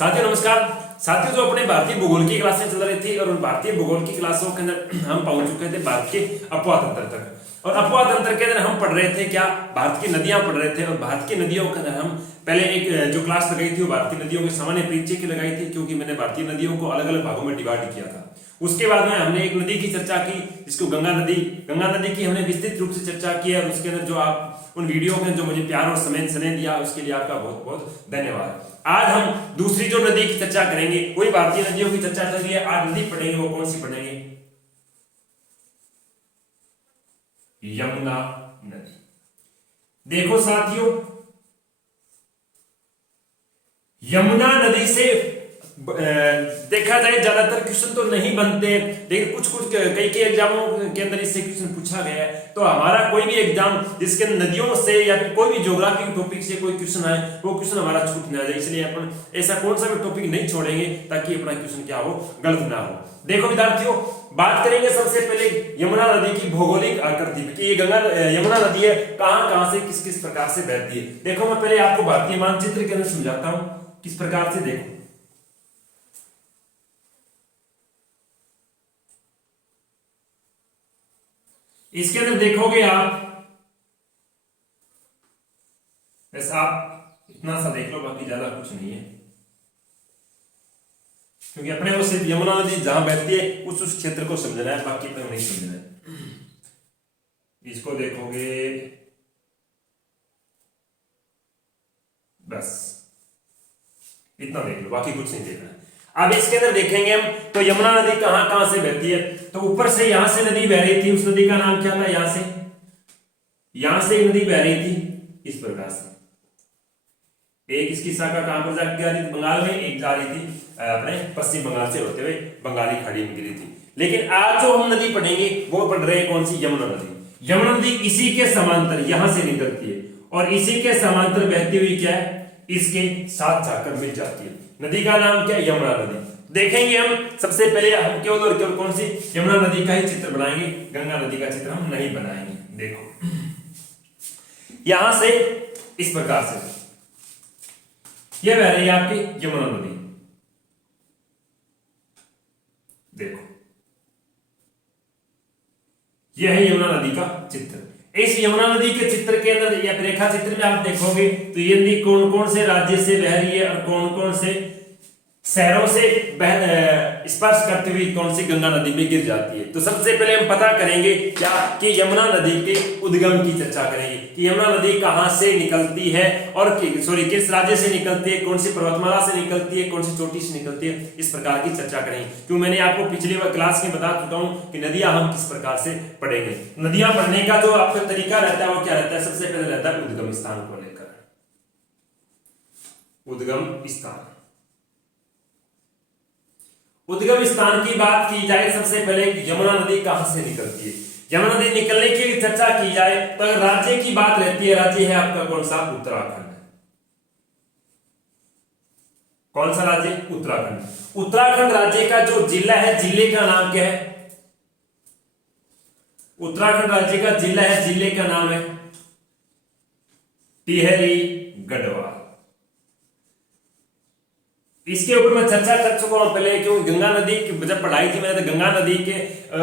साथियों नमस्कार। साथियों जो अपने भारतीय भूगोल की क्लासें चल रही थी और उन भारतीय भूगोल की क्लासों के अंदर हम पहुंच चुके थे भारत के अपवाह तंत्र तक। और अपवाह तंत्र के अंदर हम पढ़ रहे थे क्या, भारत की नदियां पढ़ रहे थे। और भारत की नदियों के अंदर हम पहले एक जो क्लास लगाई थी वो भारतीय नदियों के सामान्य परिचय की लगाई थी, क्योंकि मैंने भारतीय नदियों को अलग अलग भागों में डिवाइड किया था। उसके बाद में हमने एक नदी की चर्चा की जिसको गंगा नदी की हमने विस्तृत रूप से चर्चा की। और उसके अंदर जो आप उन वीडियो में जो मुझे प्यार और समय दिया उसके लिए आपका बहुत बहुत धन्यवाद। आज हम दूसरी जो नदी की चर्चा करेंगे वही भारतीय नदियों की चर्चा चल रही है। आज नदी पढ़ेंगे, वो कौन सी पढ़ेंगे? यमुना नदी। देखो साथियों, यमुना नदी से देखा जाए ज्यादातर क्वेश्चन तो नहीं बनते, लेकिन कुछ कई एग्जामों के अंदर इससे क्वेश्चन पूछा गया है। तो हमारा कोई भी एग्जाम जिसके नदियों से या फिर कोई भी ज्योग्राफी टॉपिक से कोई क्वेश्चन आए वो क्वेश्चन हमारा छूट ना जाए, इसलिए अपन ऐसा कौन सा भी टॉपिक नहीं छोड़ेंगे ताकि अपना क्वेश्चन क्या हो, गलत ना हो। देखो विद्यार्थियों, बात करेंगे सबसे पहले यमुना नदी की भौगोलिक आकृति की। ये यमुना नदी है, कहां से किस किस प्रकार से बहती है। देखो मैं पहले आपको भारतीय मानचित्र के अंदर समझाता हूं किस प्रकार से। देखो इसके अंदर देखोगे आप, बस आप इतना सा देख लो, बाकी ज्यादा कुछ नहीं है, क्योंकि अपने को सिर्फ यमुना नदी जहां बहती है उस क्षेत्र को समझना है, बाकी अपने नहीं समझना है। इसको देखोगे बस इतना देख लो, बाकी कुछ नहीं देखना है। अब इसके अंदर देखेंगे हम तो यमुना नदी कहां कहां से बहती है। तो ऊपर से यहां से नदी बह रही थी, उस नदी का नाम क्या था? यहां से नदी बह रही थी इस प्रकार से। एक इसकी शाखा कहां पर जा रही थी? बंगाल में। एक जा रही थी अपने पश्चिम बंगाल से होते हुए बंगाली खाड़ी में गिरी थी। लेकिन आज जो हम नदी पढ़ेंगे वो पढ़ रहे हैं कौन सी? यमुना नदी। यमुना नदी इसी के समांतर यहां से निकलती है और इसी के समांतर बहती हुई क्या है, इसके साथ जाकर मिल जाती है। नदी का नाम क्या है? यमुना नदी। देखेंगे हम सबसे पहले हम केवल और केवल कौन सी? यमुना नदी का ही चित्र बनाएंगे, गंगा नदी का चित्र हम नहीं बनाएंगे। देखो यहां से इस प्रकार से यह बह रही है आपकी यमुना नदी। देखो यह है यमुना नदी का चित्र। इस यमुना नदी के चित्र के अंदर या रेखा चित्र में आप देखोगे तो ये नदी कौन कौन से राज्य से बह रही है और कौन कौन से शहरों से स्पर्श करते हुए कौन सी गंगा नदी में गिर जाती है। तो सबसे पहले हम पता करेंगे क्या कि यमुना नदी के उद्गम की चर्चा करेंगे कि यमुना नदी कहां से निकलती है और किस राज्य से निकलती है, कौन सी पर्वतमाला से निकलती है, कौन सी चोटी से निकलती है। इस प्रकार की चर्चा करेंगे, क्यों मैंने आपको पिछली क्लास में बता चुका हूं कि नदियां हम किस प्रकार से पढ़ेंगे। नदियां पढ़ने का जो आपका तरीका रहता है वो क्या रहता है? सबसे पहले रहता है उद्गम स्थान को लेकर। उद्गम स्थान, उद्गम स्थान की बात की जाए सबसे पहले यमुना नदी कहां से निकलती है। यमुना नदी निकलने की चर्चा की जाए तो अगर राज्य की बात रहती है, राज्य है आपका कौन सा? उत्तराखंड। कौन सा राज्य? उत्तराखंड। उत्तराखंड राज्य का जो जिला है, जिले का नाम क्या है? उत्तराखंड राज्य का जिला है, जिले का नाम है टिहरी गढ़वाल। इसके ऊपर मैं चर्चा कर चुका हूं पहले, क्योंकि गंगा नदी की जब पढ़ाई थी मैंने तो गंगा नदी के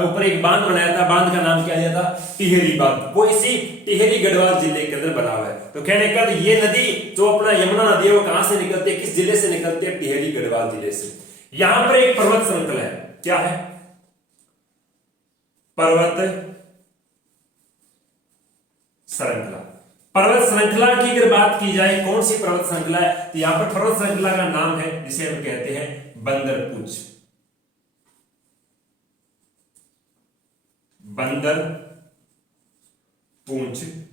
ऊपर एक बांध बनाया था। बांध का नाम क्या दिया था? टिहरी बांध। वो इसी टिहरी गढ़वाल जिले के अंदर बना हुआ है। तो कहने का ये नदी जो अपना यमुना नदी है वो कहां से निकलती है, किस जिले से निकलती है? टिहरी गढ़वाल जिले से। यहां पर एक पर्वत श्रृंखला है, क्या है? पर्वत श्रृंखला। पर्वत श्रृंखला की अगर बात की जाए कौन सी पर्वत श्रृंखला है, तो यहां पर पर्वत श्रृंखला का नाम है जिसे हम कहते हैं बंदरपुंछ। बंदरपुंछ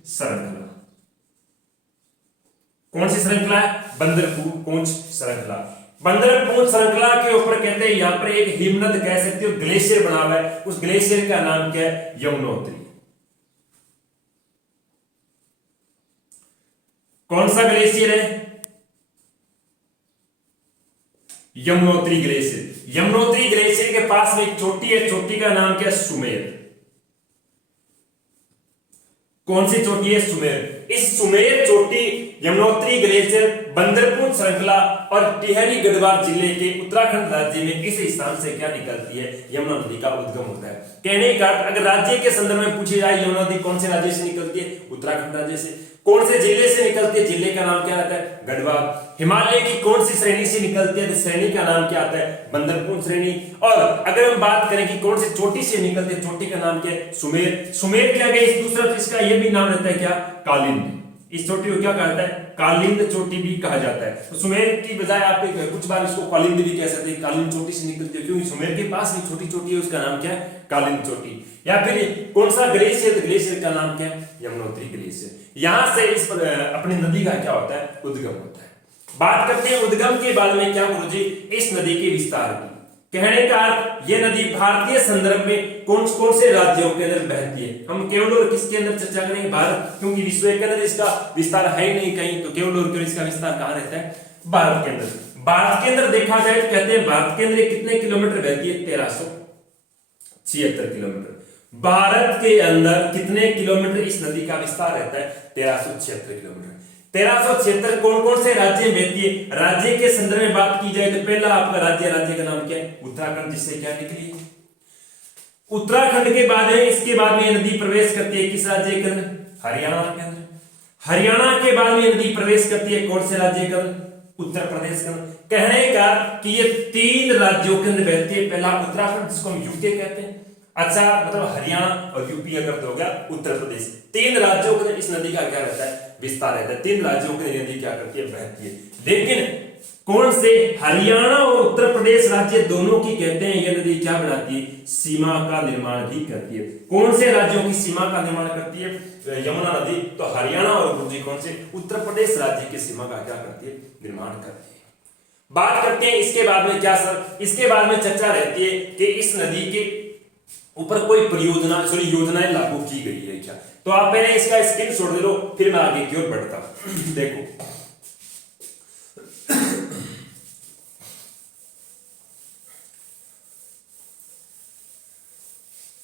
श्रृंखला। कौन सी श्रृंखला है? बंदरपुंछ श्रृंखला। बंदरपुंछ श्रृंखला के ऊपर कहते हैं यहां पर एक हिमनद कह सकते हो, ग्लेशियर बना हुआ है। उस ग्लेशियर का नाम क्या है? यमुनोत्री। कौन सा ग्लेशियर है? यमुनोत्री ग्लेशियर। यमुनोत्री ग्लेशियर के पास में एक चोटी है, चोटी का नाम क्या है? सुमेर। कौन सी चोटी है? सुमेर। इस सुमेर चोटी यमुनोत्री ग्लेशियर बंदरपुर श्रृंखला और टिहरी गढ़वाल जिले के उत्तराखंड राज्य में इस स्थान से क्या निकलती है, यमुना नदी का उद्गम होता है। कहने का अगर राज्य के संदर्भ में पूछी जाए यमुना नदी कौन से राज्य से निकलती है, उत्तराखंड राज्य से। कौन से जिले से निकलती है, जिले का नाम क्या रहता है, गढ़वाल। हिमालय की कौन सी श्रेणी से निकलती है, श्रेणी का नाम क्या आता है, बंदरपुर श्रेणी। और अगर हम बात करें कि कौन सी चोटी से निकलती है, चोटी का नाम क्या है, सुमेर। सुमेर क्या है, दूसरा तो इसका यह भी नाम रहता है क्या, कालिंद। इस चोटी को क्या कहता है, कालिंद चोटी भी कहा जाता है। तो सुमेर की बजाय आप कुछ बार इसको कालिंद भी कह सकते हैं, कालिंद चोटी से निकलती है, क्योंकि सुमेर के पास भी छोटी चोटी है, उसका नाम क्या है, कालिंद चोटी। या फिर कौन सा ग्लेशियर, ग्लेशियर का नाम क्या है, यमुनोत्री ग्लेशियर। यहां से इस पर अपनी नदी का क्या होता है, उद्गम होता है। बात करते हैं उद्गम के बाद में क्या गुरुजी, इस नदी के विस्तार की। कहने का यह नदी भारतीय संदर्भ में कौन कौन से राज्यों के अंदर बहती है। हम केवल और किसके अंदर चर्चा करेंगे, भारत, क्योंकि विश्व के अंदर इसका विस्तार है ही नहीं कहीं, तो केवल और केवल इसका विस्तार कहां रहता है, भारत के अंदर। भारत के अंदर देखा जाए तो कहते हैं भारत के अंदर कितने किलोमीटर बहती है, 1376 किलोमीटर। भारत के अंदर कितने किलोमीटर इस नदी का विस्तार रहता है, 1376 किलोमीटर। 1376 कौन कौन से राज्य में बहती है, राज्य के संदर्भ में बात की जाए तो पहला आपका राज्य का नाम क्या है, उत्तराखंड, जिससे क्या निकली है, उत्तराखंड के बाद है, इसके बाद में नदी प्रवेश करती है किस राज्य के अंदर, हरियाणा के अंदर। हरियाणा के बाद में नदी प्रवेश करती है कौन से राज्य के अंदर, उत्तर प्रदेश के अंदर। कहने का कि ये 3 राज्यों के अंदर बहती है, पहला उत्तराखंड जिसको हम यूके कहते हैं, अच्छा मतलब हरियाणा और यूपी अगर तो हो गया उत्तर प्रदेश। 3 राज्यों के इस नदी का क्या रहता है, विस्तार रहता है। 3 राज्यों के नदी क्या करती है, बहती है। लेकिन कौन से, हरियाणा और उत्तर प्रदेश राज्य दोनों की कहते हैं यह नदी क्या बनाती है, सीमा का निर्माण भी करती है। कौन से राज्यों की सीमा का निर्माण करती है, यमुना नदी, तो हरियाणा और गुरुजी कौन से, उत्तर प्रदेश राज्य की सीमा का क्या करती है, निर्माण करती है। बात करते हैं इसके बाद में क्या सर, इसके बाद में चर्चा रहती है कि इस नदी के ऊपर कोई परियोजना योजनाएं लागू की गई है क्या। तो आप पहले इसका स्क्रीनशॉट ले लो, फिर मैं आगे की ओर बढ़ता हूं। देखो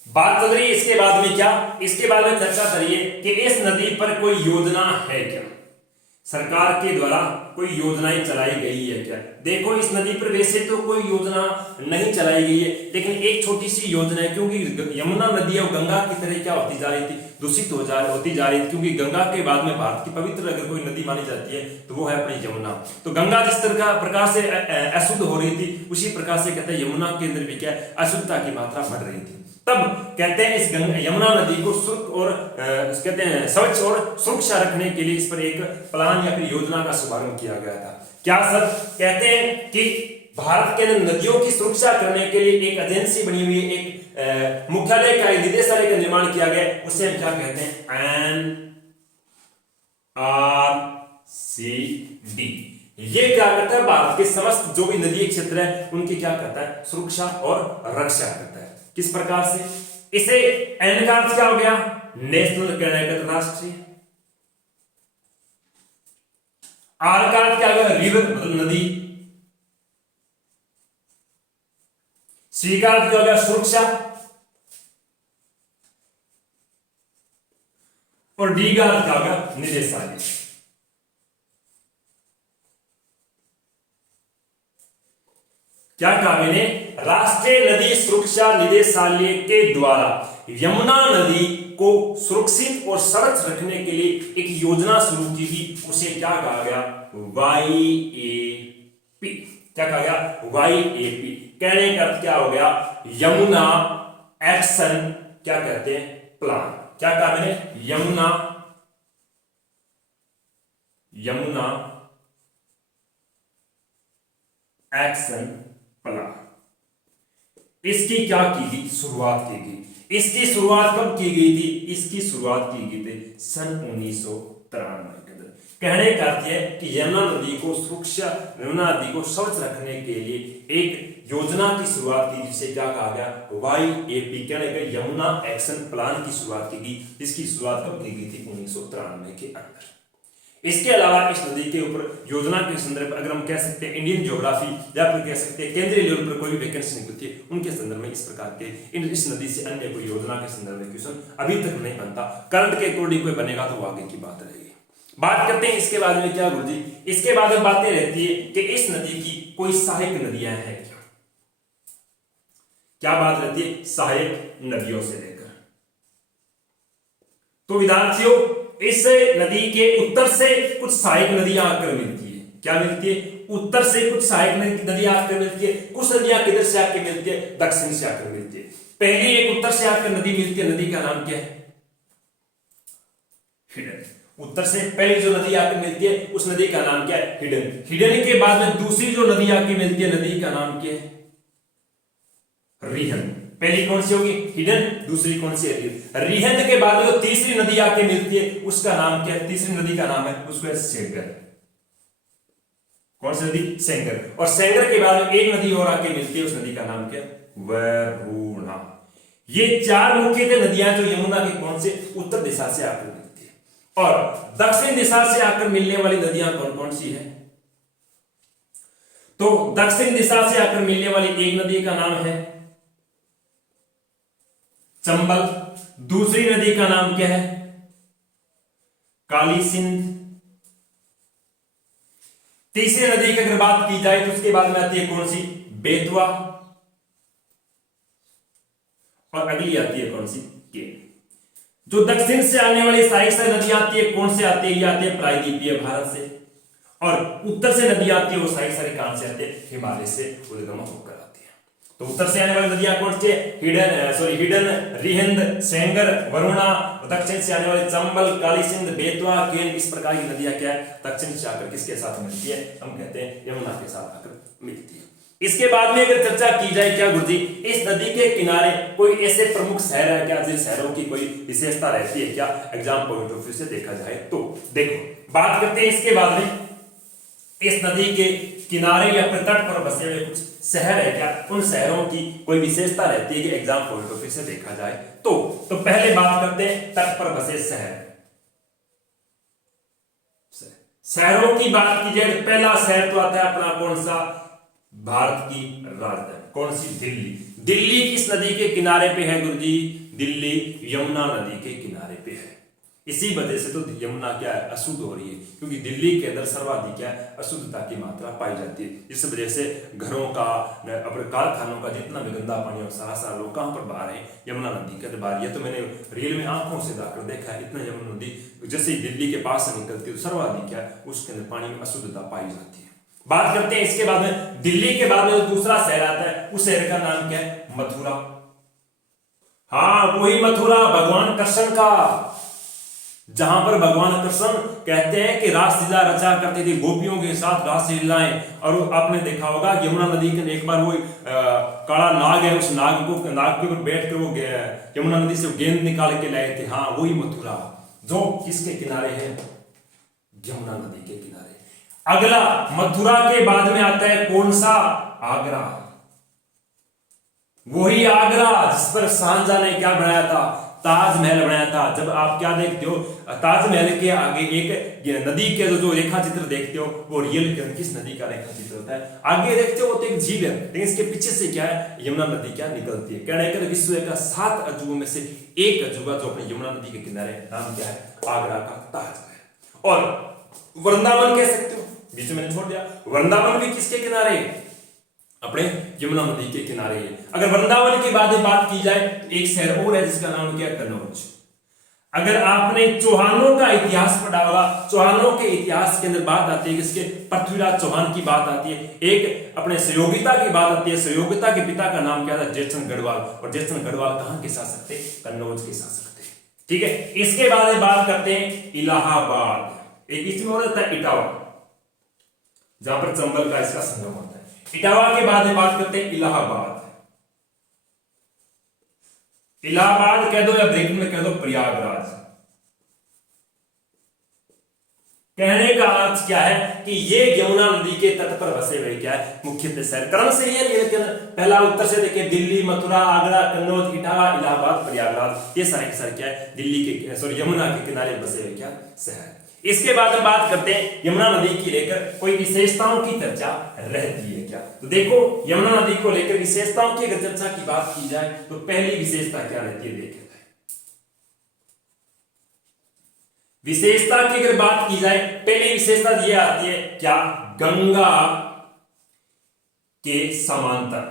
बात चल रही है इसके बाद में क्या, इसके बाद में चर्चा करिए कि इस नदी पर कोई योजना है क्या, सरकार के द्वारा कोई योजनाएं चलाई गई है क्या। देखो इस नदी पर वैसे तो कोई योजना नहीं चलाई गई है, लेकिन एक छोटी सी योजना है, क्योंकि यमुना नदी और गंगा की तरह क्या होती जा रही थी, दूषित होती जा रही थी। क्योंकि गंगा के बाद में भारत की पवित्र अगर कोई नदी मानी जाती है तो वो है अपनी यमुना। तो गंगा जिस तरह प्रकार से अशुद्ध हो रही थी, उसी प्रकार से कहते हैं यमुना के अंदर भी क्या अशुद्धता की मात्रा बढ़ रही थी। तब कहते हैं इस यमुना नदी को शुद्ध और कहते हैं स्वच्छ और सुरक्षा रखने के लिए इस पर एक प्लान या फिर योजना का शुभारंभ किया गया था। क्या सर, कहते हैं कि भारत के अंदर नदियों की सुरक्षा करने के लिए एक एजेंसी बनी हुई है, एक मुख्यालय का, निदेशालय का निर्माण किया गया, उसे हम क्या कहते हैं, NRCD। ये क्या करता है, भारत के समस्त जो भी नदी क्षेत्र है उनकी क्या करता है, सुरक्षा और रक्षा करता है। किस प्रकार से, इसे एन का अर्थ क्या हो गया, नेशनल, राष्ट्रीय। आर का अर्थ क्या हो गया, रिवर मतलब नदी। सी का अर्थ क्या हो गया, सुरक्षा। और डी का अर्थ क्या हो गया, निदेशालय। क्या कहा मैंने, राष्ट्रीय नदी सुरक्षा निदेशालय के द्वारा यमुना नदी को सुरक्षित और स्वच्छ रखने के लिए एक योजना शुरू की थी, उसे क्या कहा गया, YAP। क्या कहा गया, YAP। कहने का अर्थ क्या हो गया, यमुना एक्शन क्या कहते हैं, प्लान। क्या कहा मैंने, यमुना एक्शन प्लान। इसकी क्या की गई, शुरुआत की गई। इसकी शुरुआत कब की गई थी, इसकी शुरुआत की गई थी सन 1993 के अंदर। कहने का अर्थ है कि यमुना नदी को सुरक्षा, यमुना नदी को स्वच्छ रखने के लिए एक योजना की शुरुआत की, जिसे क्या कहा गया, YAP। कहने का यमुना एक्शन प्लान की शुरुआत की गई, जिसकी शुरुआत कब की गई थी, 1993 के अंदर। इसके अलावा इस नदी के ऊपर योजना के संदर्भ अगर हम कह सकते हैं इंडियन ज्योग्राफी या फिर कह सकते हैं केंद्रीय लेवल पर कोई भी वैकेंसी निकलती है, उनके संदर्भ में इस प्रकार के इस नदी से अन्य कोई योजना के संदर्भ में क्वेश्चन अभी तक नहीं बनता। करंट के अकॉर्डिंग कोई बनेगा तो वो आगे की बात रहेगी। बात करते हैं इसके बाद में क्या गुरुजी, इसके बाद में बातें रहती है कि इस नदी की कोई सहायक नदियां हैं क्या। क्या बात रहती है सहायक नदियों से लेकर। तो विद्यार्थियों इस नदी के उत्तर से कुछ सहायक नदियां आकर मिलती है। क्या मिलती है, उत्तर से कुछ सहायक नदियां आकर मिलती है, कुछ नदियां किधर से आकर मिलती है, दक्षिण से आकर मिलती है। पहली एक उत्तर से आकर नदी मिलती है, नदी का नाम क्या है, हिडन। उत्तर से पहली जो नदी आकर मिलती है उस नदी का नाम क्या है, हिडन। हिडन के बाद में दूसरी जो नदी आकर मिलती है, नदी का नाम क्या है, रिहन। पहली कौन सी होगी, हिडन, दूसरी कौन सी है, रिहन। के बाद जो तीसरी नदी आके मिलती है उसका नाम क्या है, तीसरी नदी का नाम है उसको है सेंगर। कौन सी नदी, सेंगर। और सेंगर के बाद एक नदी और आके मिलती है, उस नदी का नाम क्या है, वरुणा। ये चार मुख्य नदियां जो यमुना के कौन से उत्तर दिशा से आकर मिलती है। और दक्षिण दिशा से आकर मिलने वाली नदियां कौन कौन सी है, तो दक्षिण दिशा से आकर मिलने वाली एक नदी का नाम है चंबल। दूसरी नदी का नाम क्या है, काली सिंध। तीसरी नदी की अगर बात की जाए तो उसके बाद में आती है कौन सी, बेतवा। और अगली आती है कौन सी, केन। जो दक्षिण से आने वाली सारी नदी आती है कौन से आती है, ये आती है प्रायद्वीपीय भारत से। और उत्तर से नदी आती है वो सारी कहां से आती है, हिमालय से उद्गम होकर आती है। तो उत्तर से आने वाली नदियां कौन सी है, हिडन, रिहिंद, सेंगर, वरुणा। दक्षिण से आने वाली चंबल, काली सिंध, बेतवा, केन। इस प्रकार की नदियां क्या है, दक्षिण से आकर किसके साथ मिलती है, हम कहते हैं यमुना के साथ आकर मिलती है। इसके बाद में अगर चर्चा की जाए क्या गुरुजी, इस नदी के किनारे कोई ऐसे प्रमुख शहर है क्या, जिन शहरों की कोई विशेषता रहती है क्या, एग्जाम पॉइंट ऑफ व्यू से देखा जाए तो। देखो बात करते हैं इसके बाद में, इस नदी के किनारे या फिर तट पर बसे हुए कुछ शहर है क्या, उन शहरों की कोई विशेषता रहती है कि एग्जाम पॉइंट ऑफ व्यू से देखा जाए तो पहले बात करते हैं तट पर बसे शहर। शहरों की बात की जाए तो पहला शहर तो आता है अपना कौन सा, भारत की राजधानी कौन सी, दिल्ली। दिल्ली किस नदी के किनारे पे है गुरुजी, दिल्ली यमुना नदी के किनारे पे है। इसी वजह से तो यमुना क्या है, अशुद्ध हो रही है, क्योंकि दिल्ली के अंदर सर्वाधिक क्या है, अशुद्धता की मात्रा पाई जाती है। इस वजह से घरों का, अपने कारखानों का जितना भी गंदा पानी और सारा लोग कहां पर बाहर है, यमुना नदी के बाहर। ये तो मैंने रियल में आंखों से जाकर देखा है, इतना यमुना नदी जैसे दिल्ली के पास से निकलती है सर्वाधिक क्या है, उसके अंदर पानी में अशुद्धता पाई जाती है। बात करते हैं इसके बाद में, दिल्ली के बाद में जो दूसरा शहर आता है उस शहर का नाम क्या है, मथुरा। हाँ वही मथुरा भगवान कृष्ण का, जहां पर भगवान कृष्ण कहते हैं कि रासलीला रचा करते थे गोपियों के साथ रासलीलाएं। और आपने देखा होगा यमुना नदी के एक बार वो काला नाग है, उस नाग के ऊपर बैठ कर वो यमुना नदी से गेंद निकाल के लाए थे। हाँ वही मथुरा, जो किसके किनारे है, यमुना नदी के किनारे। अगला मथुरा के बाद में आता है कौन सा, आगरा। वही आगरा जिस पर शाहजहां ने क्या बनाया था, ताजमहल बनाया था। जब आप क्या देखते हो, ताजमहल के आगे एक नदी के जो रेखा चित्र देखते हो वो रियल किस नदी का रेखा चित्र होता है, आगे देखते हो तो एक झील है, लेकिन इसके पीछे से क्या है, यमुना नदी क्या निकलती है। कहने का विश्व का 7 अजूबों में से एक अजूबा जो अपने यमुना नदी के किनारे, नाम क्या है, आगरा का ताजमहल। और वृंदावन कह सकते हो, बीच में मैंने छोड़ दिया, वृंदावन भी किसके किनारे, अपने यमुना नदी के किनारे है। अगर वृंदावन के बाद बात की जाए तो एक शहर और है जिसका नाम क्या है, कन्नौज। अगर आपने चौहानों का इतिहास पढ़ा होगा, चौहानों के इतिहास के अंदर बात आती है किसके, पृथ्वीराज चौहान की बात आती है। एक अपने सहयोगिता की बात आती है, सहयोगिता के पिता का नाम क्या था, जयचंद गढ़वाल। और जयचंद गढ़वाल कहां के शासक थे, कन्नौज के शासक थे। ठीक है, इसके बाद बात करते हैं इलाहाबाद। एक इसमें हो जाता है इटावा, जहां पर चंबल का इसका संगम होता है। इटावा के बाद में बात करते हैं इलाहाबाद। इलाहाबाद कह दो या ब्रेक में कह दो प्रयागराज। कहने का अर्थ क्या है कि ये यमुना नदी के तट पर बसे हुए क्या है, मुख्यतः शहर। क्रम से ये, लेकिन पहला उत्तर से देखिए, दिल्ली, मथुरा, आगरा, कन्नौज, इटावा, इलाहाबाद, प्रयागराज, ये सारे के सारे क्या है, दिल्ली के यमुना के किनारे बसे हुए क्या शहर। इसके बाद हम बात करते हैं यमुना नदी की लेकर कोई विशेषताओं की चर्चा रहती है क्या। तो देखो यमुना नदी को लेकर विशेषताओं की अगर चर्चा की बात की जाए तो पहली विशेषता क्या रहती है, देखिए विशेषता की अगर बात की जाए, पहली विशेषता ये आती है क्या, गंगा के समांतर,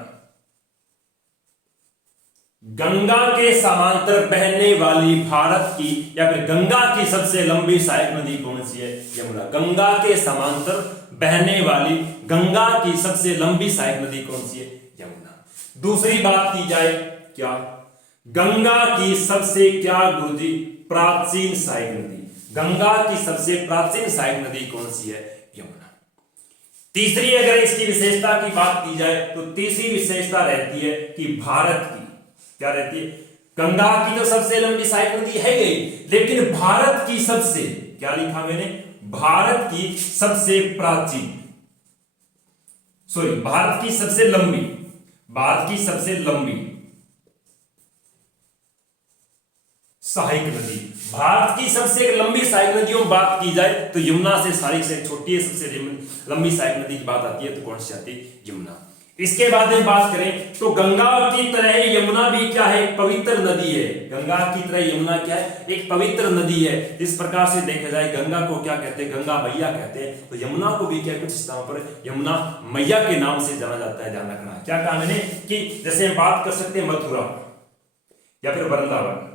गंगा के समांतर बहने वाली भारत की या फिर गंगा की सबसे लंबी सहायक नदी कौन सी है, यमुना। गंगा के समांतर बहने वाली गंगा की सबसे लंबी सहायक नदी कौन सी है, यमुना। दूसरी बात की जाए क्या, गंगा की सबसे क्या गुरुजी प्राचीन सहायक नदी, गंगा की सबसे प्राचीन सहायक नदी कौन सी है, यमुना। तीसरी अगर इसकी विशेषता की बात की जाए तो तीसरी विशेषता रहती है कि भारत की क्या रहती है, गंगा की तो सबसे लंबी सहायक नदी है गई, लेकिन भारत की सबसे, क्या लिखा मैंने, भारत की सबसे प्राचीन, सॉरी भारत की सबसे लंबी, भारत की सबसे लंबी सहायक नदी, भारत की सबसे लंबी सहायक नदियों बात की जाए तो यमुना से सारी से छोटी है, सबसे लंबी सहायक नदी की बात आती है तो कौन सी आती है, यमुना। इसके बाद में बात करें तो गंगा की तरह यमुना भी क्या है, पवित्र नदी है। गंगा की तरह यमुना क्या है, एक पवित्र नदी है। इस प्रकार से देखा जाए गंगा को क्या कहते हैं, गंगा मैया कहते हैं, तो यमुना को भी क्या कुछ स्थानों पर यमुना मैया के नाम से जाना जाता है। ध्यान रखना क्या कहा मैंने कि जैसे हम बात कर सकते हैं मथुरा या फिर वृंदावन,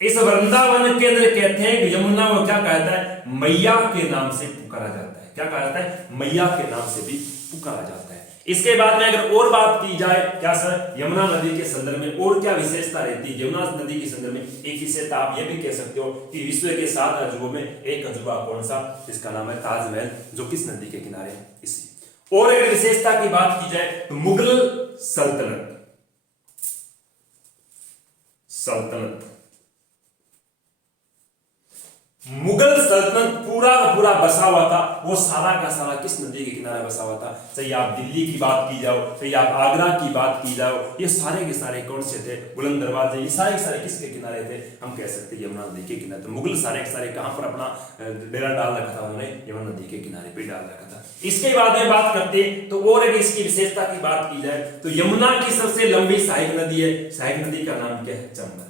इस वृंदावन के अंदर कहते हैं कि यमुना को क्या कहता है, मैया के नाम से पुकारा जाता है। क्या कहा जाता है, मैया के नाम से भी पुकारा जाता है। इसके बाद में अगर और बात की जाए क्या सर, यमुना नदी के संदर्भ में और क्या विशेषता रहती है, यमुना नदी के संदर्भ में एक विशेषता आप ये भी कह सकते हो कि विश्व के 7 अजूबों में एक अजूबा कौन सा, इसका नाम है ताजमहल, जो किस नदी के किनारे है, इसी। और अगर विशेषता की बात की जाए तो मुगल सल्तनत, मुगल सल्तनत पूरा का पूरा बसा हुआ था, वो सारा का सारा किस नदी के किनारे बसा हुआ था। चाहे आप दिल्ली की बात की जाओ, चाहे आप आगरा की बात की जाओ, ये सारे के सारे कौन से थे, बुलंद दरवाजे, ये सारे के सारे किसके किनारे थे, हम कह सकते हैं यमुना नदी के किनारे। तो मुगल सारे के सारे कहां पर अपना डेरा डाल रखा था, उन्होंने यमुना नदी के किनारे पे डाल रखा था। इसके बाद में बात करते तो और अगर इसकी विशेषता की बात की जाए तो यमुना की सबसे लंबी सहायक नदी है, सहायक नदी का नाम क्या है, चंबल।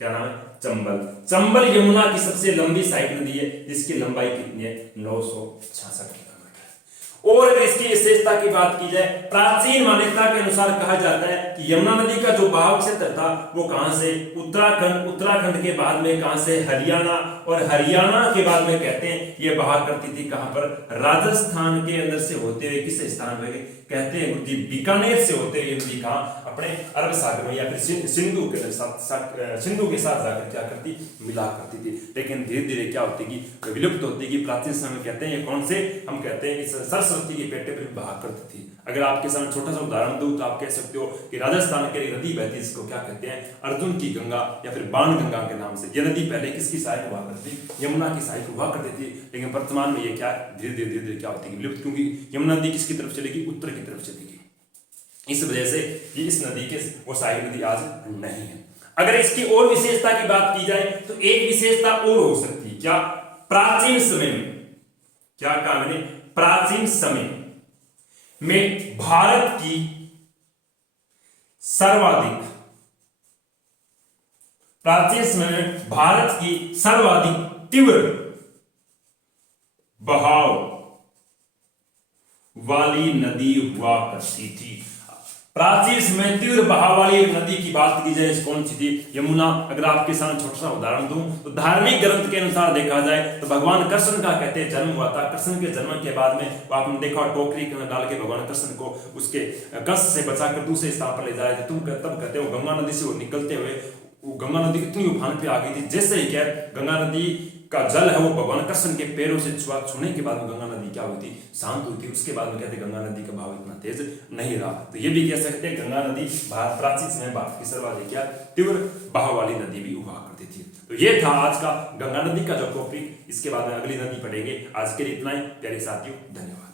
क्या नाम है, चंबल। चंबल यमुना की सबसे लंबी सहायक नदी है, जिसकी लंबाई कितनी है, 966 किलोमीटर। और अगर इसकी विशेषता की बात की जाए, प्राचीन मान्यता के अनुसार कहा जाता है कि यमुना नदी का जो बहाव क्षेत्र था वो कहां से, उत्तराखंड, उत्तराखंड के बाद में कहां से, हरियाणा, और हरियाणा के बाद में कहते हैं ये बहा करती थी कहां पर, राजस्थान के अंदर से होते हुए किस स्थान पर, कहते हैं बीकानेर से होते हुए नदी कहां, अपने अरब सागर में या फिर सिंधु के साथ जाकर क्या करती, मिला करती थी। लेकिन धीरे धीरे क्या होती कि विलुप्त होती कि प्राचीन समय में कहते हैं ये कौन से, हम कहते हैं कि सरस्वती के पेटे पर बहा करती थी। अगर आपके सामने छोटा सा उदाहरण दूं तो आप कह सकते हो कि राजस्थान के नदी बहती जिसको क्या कहते हैं, अर्जुन की गंगा या फिर बाण गंगा के नाम से। ये नदी पहले किसकी सहायक हुआ करती, यमुना की सहायक हुआ करती थी, लेकिन वर्तमान में ये क्या धीरे धीरे क्या होती है, विलुप्त, क्योंकि यमुना नदी किसकी तरफ चलेगी, उत्तर की तरफ चलेगी। इस वजह से ये इस नदी के वो सहायक नदी आज नहीं है। अगर इसकी और विशेषता की बात की जाए तो एक विशेषता और हो सकती है क्या, प्राचीन समय में, क्या कहा मैंने, प्राचीन समय में भारत की सर्वाधिक, प्राचीन समय में भारत की सर्वाधिक तीव्र बहाव वाली नदी हुआ करती थी। प्राचीन समय तीव्र बहाव वाली एक नदी की बात की जाए कौन सी थी, यमुना। अगर आपके सामने छोटा सा उदाहरण दूं तो धार्मिक ग्रंथ के अनुसार देखा जाए तो भगवान कृष्ण का कहते हैं जन्म हुआ था। कृष्ण के जन्म के बाद में आपने देखा टोकरी के अंदर डाल के भगवान कृष्ण को उसके कष्ट से बचाकर दूसरे स्थान पर ले जा रहे थे। तुम तब कहते हो गंगा नदी से वो निकलते हुए, वो गंगा नदी इतनी उफान पे आ गई थी, जैसे ही क्या गंगा नदी का जल है वो भगवान कृष्ण के पैरों से छूने के बाद गंगा नदी क्या हुई थी, शांत हुई थी। उसके बाद में कहते गंगा नदी का भाव इतना तेज नहीं रहा। तो ये भी कह सकते हैं गंगा नदी प्राचीन समय भारत की सर्वाधिक क्या तीव्र बहाव वाली नदी भी हुआ करती थी। तो ये था आज का गंगा नदी का जो टॉपिक। इसके बाद में अगली नदी पढ़ेंगे। आज के लिए इतना ही प्यारे साथियों, धन्यवाद।